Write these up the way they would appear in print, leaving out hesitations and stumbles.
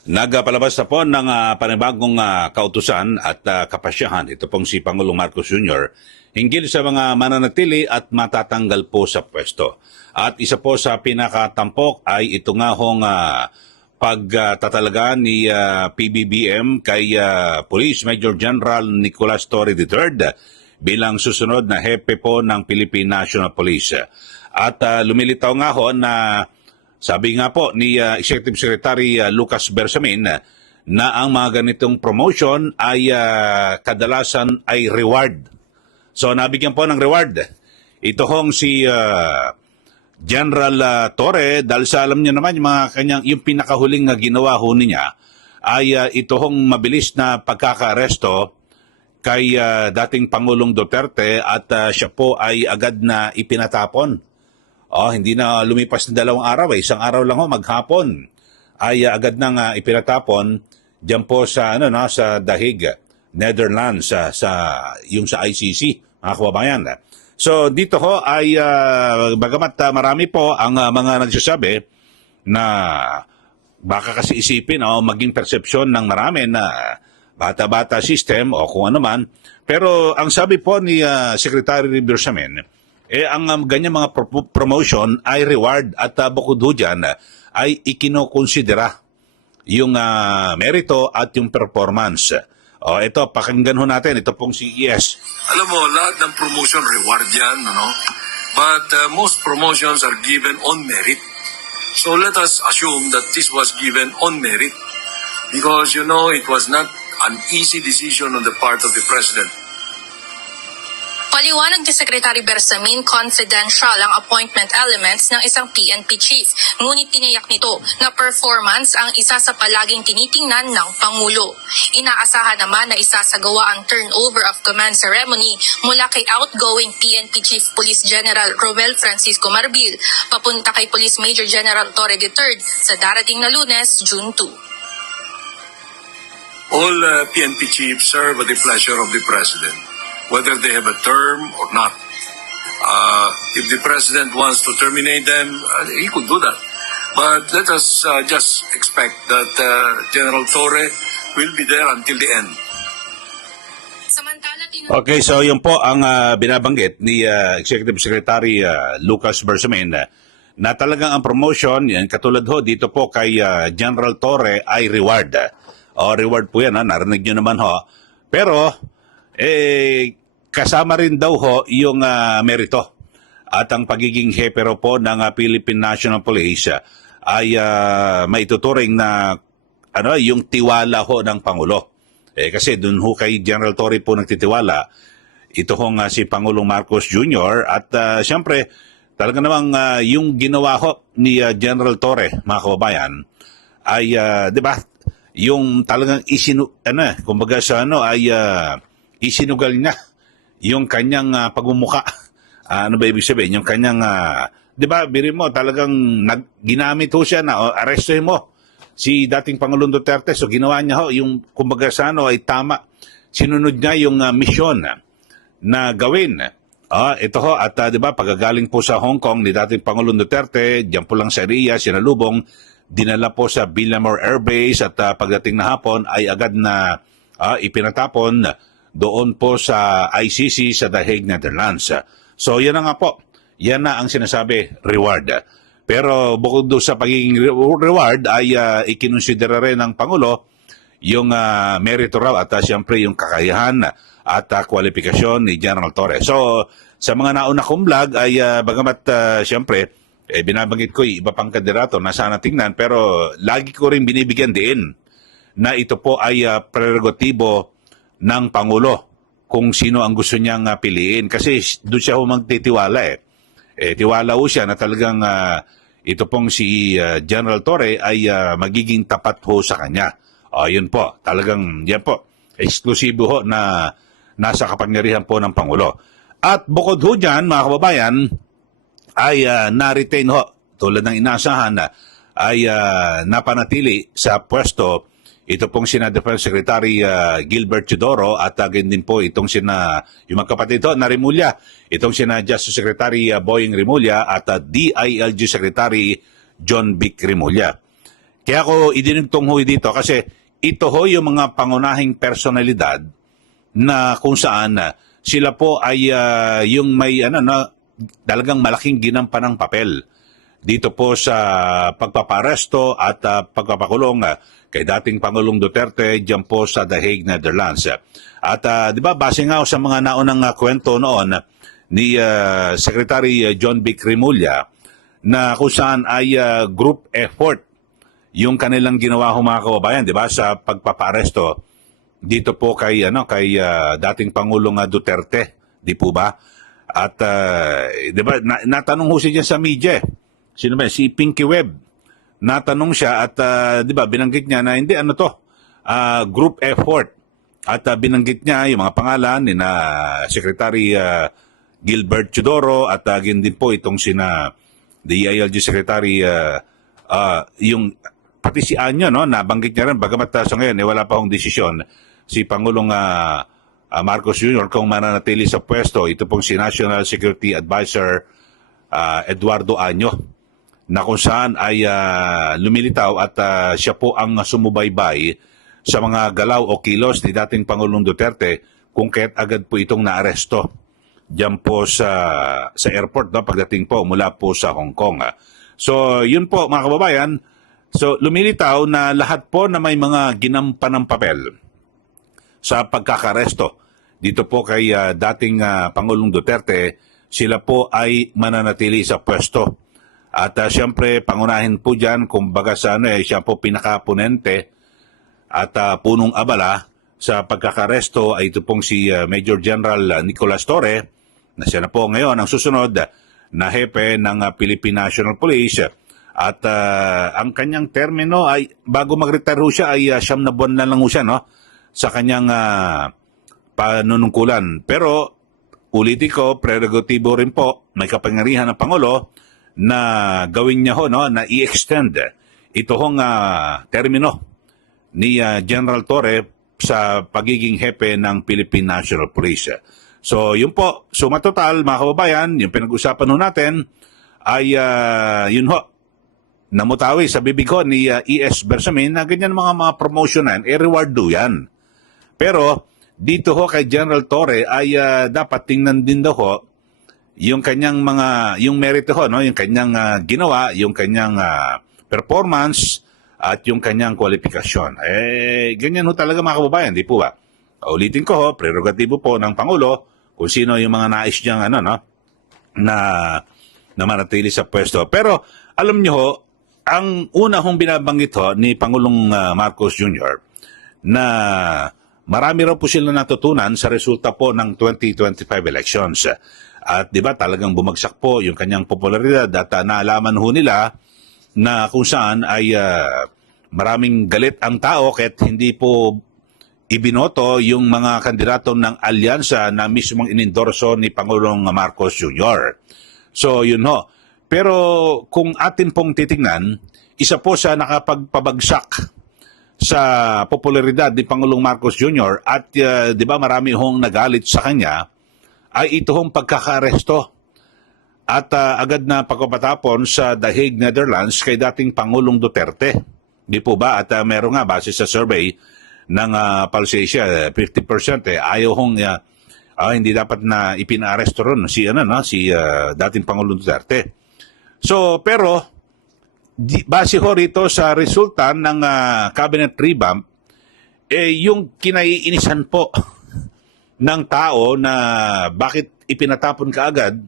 Nagpalabas na po ng panibagong kautusan at kapasyahan, ito pong si Pangulong Marcos Jr., hinggil sa mga mananatili at matatanggal po sa pwesto. At isa po sa pinakatampok ay ito nga hong pagtatalaga ni PBBM kay Police Major General Nicolas Torre III bilang susunod na hepe po ng Philippine National Police. At lumilitaw nga ho na sabi nga po ni Executive Secretary Lucas Bersamin na ang mga ganitong promotion ay kadalasan ay reward. So nabigyan po ng reward. Ito hong si General Torre, dahil sa alam niyo naman yung pinakahuling ginawa ho niya ay ito hong mabilis na pagkaka-aresto kay dating Pangulong Duterte at siya po ay agad na ipinatapon. Hindi na lumipas na 2 araw, isang araw lang maghapon ay agad nang ipinatapon diyan po sa sa The Hague, Netherlands, yung sa ICC, mga kababayan. So dito ho ay bagamat marami po ang mga nagsasabi na baka kasi isipin maging persepsyon ng marami na bata-bata system o kung ano man, pero ang sabi po ni Secretary Bersamin, ang ganyan mga promotion ay reward at bukod ho dyan ay ikinokonsidera yung merito at yung performance. Ito, pakinggan ho natin. Ito pong si ES. Alam mo, lahat ng promotion reward yan, But most promotions are given on merit. So let us assume that this was given on merit because, it was not an easy decision on the part of the President. Paliwanag ni Secretary Bersamin, confidential ang appointment elements ng isang PNP chief. Ngunit tiniyak nito na performance ang isa sa palaging tinitingnan ng Pangulo. Inaasahan naman na isasagawa ang turnover of command ceremony mula kay outgoing PNP Chief Police General Romel Francisco Marbil papunta kay Police Major General Torre III sa darating na Lunes, June 2. All PNP chiefs serve at the pleasure of the President, whether they have a term or not. If the President wants to terminate them, he could do that. But let us just expect that General Torre will be there until the end. Okay, so yun po ang binabanggit ni Executive Secretary Lucas Bersamin na talagang ang promotion, yan, katulad ho dito po kay General Torre ay reward. Reward po yan, narinig nyo naman ho. Pero, kasama rin daw ho yung merito at ang pagiging hepe po ng Philippine National Police ay maituturing na yung tiwala ho ng Pangulo. Kasi dun ho kay General Torre po nagtitiwala ito hong si Pangulong Marcos Jr. At siyempre talaga namang yung ginawa ho ni General Torre, mga kababayan, ay di ba yung talagang kumbaga sa isinugal niya yung kanyang pagmumukha. Ano ba ibig sabihin? Yung kanyang, di ba, biri mo, talagang ginamit ho siya na arrestuhin mo si dating Pangulong Duterte. So ginawa niya ho, yung kumbaga sa ay tama. Sinunod niya yung misyon na gawin. Ito ho, at di ba, pagagaling po sa Hong Kong ni dating Pangulong Duterte, diyan po lang sa Ria, sinalubong, dinala po sa Villamor Air Base at pagdating na hapon ay agad na ipinatapon doon po sa ICC sa The Hague, Netherlands. So yan na nga po, yan na ang sinasabi, reward. Pero bukod doon sa pagiging reward ay ikinonsidera rin ng Pangulo yung merito raw at siyempre yung kakayahan at kwalifikasyon ni General Torre. So sa mga nauna kong vlog ay bagamat siyempre binabanggit ko iba pang kandidato na sana tingnan, pero lagi ko rin binibigyan din na ito po ay prerogatibo ng Pangulo kung sino ang gusto niyang piliin. Kasi doon siya magtitiwala tiwala ho siya na talagang ito pong si General Torre ay magiging tapat ho sa kanya. Yun po, talagang yan po, eksklusibo ho na nasa kapangyarihan po ng Pangulo. At bukod ho dyan, mga kababayan, ay na-retain ho, tulad ng inaasahan ay napanatili sa pwesto ito pong sina Defense Secretary Gilbert Teodoro at din po itong yung mga kapatid na Rimulya, itong sina Justice Secretary Boying Rimulya at DILG Secretary John Vic Rimulya. Kaya ako idinugtong ho dito kasi ito ho yung mga pangunahing personalidad na kung saan sila po ay yung may talagang malaking ginampan ng papel dito po sa pagpaparesto at pagpapakulong kay dating Pangulong Duterte diyan po sa The Hague, Netherlands. At di ba base nga sa mga naunang kwento noon ni Secretary John B. Cremulya na kung saan ay group effort yung kanilang ginawa ho mga kababayan, di ba, sa pagpaparesto dito po kay dating Pangulong Duterte, di po ba? At di ba natanong ho siya dyan sa media. Sino ba? Si Pinky Webb. Natanong siya at di ba binanggit niya na hindi group effort. At binanggit niya yung mga pangalan ni na Secretary Gilbert Chodoro at din po itong sina DILG Secretary yung pati si Anyo, no, nabanggit niya rin bagamat sa ngayon wala pa akong desisyon si Pangulong Marcos Jr. kung mananatili sa pwesto. Ito pong si National Security Advisor Eduardo Anyo na kung saan ay lumilitaw at siya po ang sumubaybay sa mga galaw o kilos ni dating Pangulong Duterte kung kaya't agad po itong naaresto diyan po sa airport, no, pagdating po mula po sa Hong Kong. So yun po mga kababayan, so lumilitaw na lahat po na may mga ginampan ng papel sa pagkakaresto dito po kay dating Pangulong Duterte, sila po ay mananatili sa pwesto. At siyempre, pangunahin po dyan, kumbaga siya po pinakaponente at punong abala sa pagkakaresto ay ito pong si Major General Nicolas Torre, na siya na po ngayon ang susunod na hepe ng Philippine National Police. At ang kanyang termino ay, bago mag-retire ho siya, ay 9 na buwan na lang ho siya, no, sa kanyang panunungkulan. Pero ulitin ko, prerogatibo rin po, may kapangyarihan ng Pangulo na gawin niya ho, no, na i-extend ito hong termino ni General Torre sa pagiging hepe ng Philippine National Police. So yun po, suma total mga kababayan, yung pinag-usapan ho natin ay yun ho, namutawi sa bibig ho ni E.S. Bersamin na ganyan mga promotion na yan, reward do yan. Pero dito ho kay General Torre ay dapat tingnan din daw ho yung kanyang yung merito ho, no, yung kanyang ginawa, yung kanyang performance at yung kanyang kwalifikasyon. Ganyan ho talaga mga kababayan, di po ba? Ulitin ko ho, prerogatibo po ng Pangulo kung sino yung mga nais niyang na manatili sa pwesto. Pero alam niyo ho, ang una hong binabanggit ho ni Pangulong Marcos Jr. na marami raw po sila natutunan sa resulta po ng 2025 elections. At di ba talagang bumagsak po yung kanyang popularidad at naalaman ho nila na kung saan ay maraming galit ang tao kahit hindi po ibinoto yung mga kandidato ng alyansa na mismong inendorso ni Pangulong Marcos Jr. So yun ho. Pero kung atin pong titingnan, isa po sa nakapagpabagsak sa popularidad ni Pangulong Marcos Jr. at di ba marami hong nagalit sa kanya ay ito hong pagkakaresto at agad na pagpapatapon sa The Hague, Netherlands kay dating Pangulong Duterte. Di po ba? At meron nga base sa survey ng Pulse-Asia, 50% ayaw hong hindi dapat na ipinaaresto ron si dating Pangulong Duterte. So pero base ho rito sa resulta ng cabinet revamp, yung kinaiinisan po ng tao na bakit ipinatapon kaagad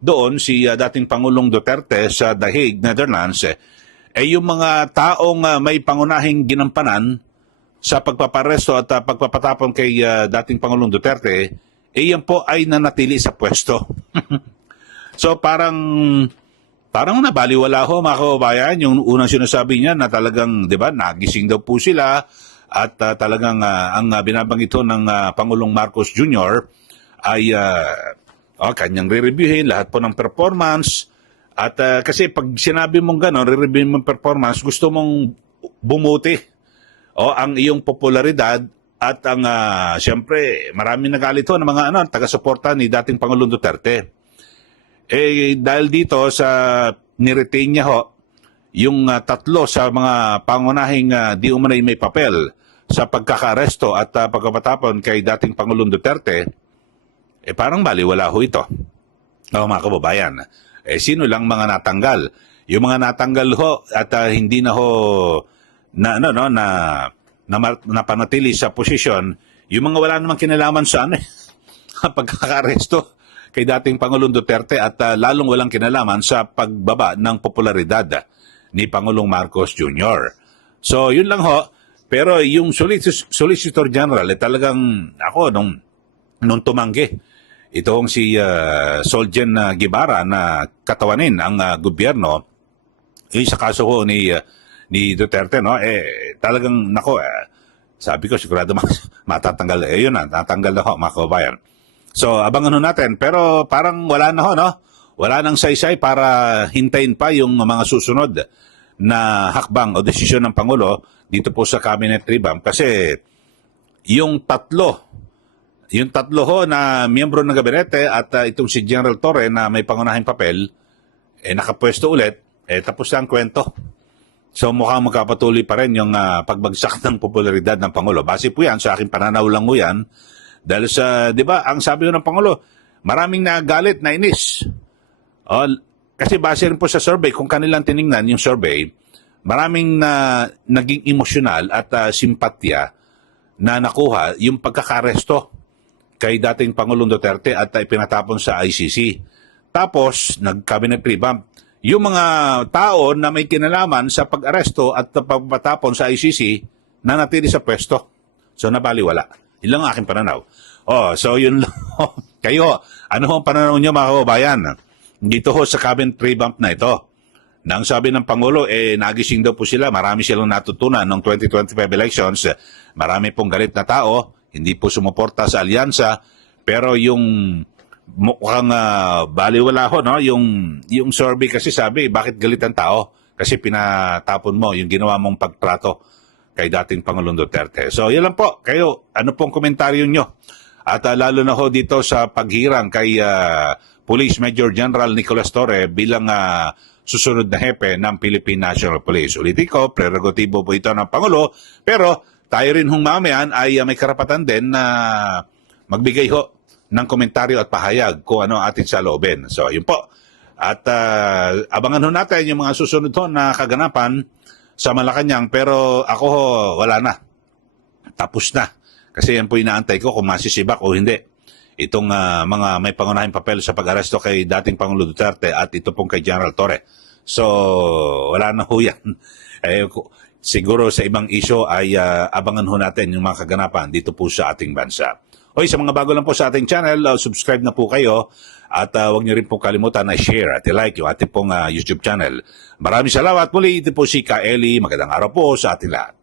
doon si dating Pangulong Duterte sa The Hague, Netherlands, yung mga taong may pangunahing ginampanan sa pagpaparesto at pagpapatapon kay dating Pangulong Duterte, yan po ay nanatili sa pwesto. So parang nabaliwala ho mga kababayan yung unang sinasabi niya na talagang, di ba, nagising daw po sila at talagang ang binabanggit ho ng Pangulong Marcos Jr. ay kanyang re-reviewin lahat po ng performance at kasi pag sinabi mong gano'n, re-reviewin mong performance, gusto mong bumuti ang iyong popularidad at ang siyempre maraming nagalit ho ng mga taga-suporta ni dating Pangulong Duterte. Dahil dito sa niretain niya ho yung tatlo sa mga pangunahing di umanay may papel sa pagkakaresto at pagkapatapon kay dating Pangulong Duterte, parang baliwala ho ito. Mga kababayan, sino lang mga natanggal? Yung mga natanggal ho at hindi na ho napanatili sa posisyon, yung mga wala namang kinalaman sa pagkakaresto kay dating Pangulong Duterte at lalong walang kinalaman sa pagbaba ng popularidad ni Pangulong Marcos Jr. So, yun lang ho. Pero yung Solicitor General, talagang ako, nung tumanggi, itong si Solgen Guevara na katawanin ang gobyerno, yung sa kaso ko ni Duterte, no, talagang, sabi ko, sigurado matatanggal. Yun na, natanggal na ho, mga kababayan. So, abangan ho natin. Pero parang wala na ho, no? Wala nang saysay para hintayin pa yung mga susunod na hakbang o desisyon ng Pangulo dito po sa cabinet revamp. Kasi yung tatlo ho na miyembro ng gabinete at itong si General Torre na may pangunahing papel, nakapwesto ulit, tapos na ang kwento. So mukhang magkapatuloy pa rin yung pagbagsak ng popularidad ng Pangulo. Base po yan, sa aking pananaw lang mo yan. Dahil sa, di ba, ang sabi ng Pangulo, maraming nagalit, nainis. Kasi base rin po sa survey, kung kanilang tiningnan yung survey, maraming naging emosyonal at simpatya na nakuha yung pagkakaresto kay dating Pangulong Duterte at ipinatapon sa ICC. Tapos, nag-cabinet revamp. Yung mga tao na may kinalaman sa pag-aresto at pagpatapon sa ICC, nanatili sa pwesto. So, nabaliwala. Yun lang ang aking pananaw. So yun lang. Kayo, ano ang pananaw niyo, mga kababayan? Dito ho sa cabinet revamp na ito. Nang sabi ng Pangulo, nagising daw po sila. Marami silang natutunan noong 2025 elections. Marami pong galit na tao. Hindi po sumuporta sa alyansa. Pero yung mukhang baliwala ho, no? Yung survey kasi sabi, bakit galit ang tao? Kasi pinatapon mo yung ginawa mong pagtrato kay dating Pangulong Duterte. So, yan lang po. Kayo, ano pong komentaryo nyo? At lalo na ho dito sa paghirang kay Police Major General Nicolas Torre bilang susunod na hepe ng Philippine National Police. Ulitin ko, prerogatibo po ito ng Pangulo, pero tayo rin hong mamayan ay may karapatan din na magbigay ho ng komentaryo at pahayag kung ano ating saloobin. So, yun po. At abangan ho natin yung mga susunod ho na kaganapan sa Malacanang, pero ako ho, wala na. Tapos na. Kasi yan po inaantay ko kung masisibak o hindi. Itong mga may pangunahing papel sa pag-aresto kay dating Pangulo Duterte at ito pong kay General Torre. So, wala na ho yan. Siguro sa ibang isyo ay abangan ho natin yung mga kaganapan dito po sa ating bansa. Hoy, sa mga bago lang po sa ating channel, subscribe na po kayo. At huwag niyo rin po kalimutan na share at i-like yung ating pong YouTube channel. Maraming salamat muli. Ito po si Ka Eli. Magandang araw po sa ating lahat.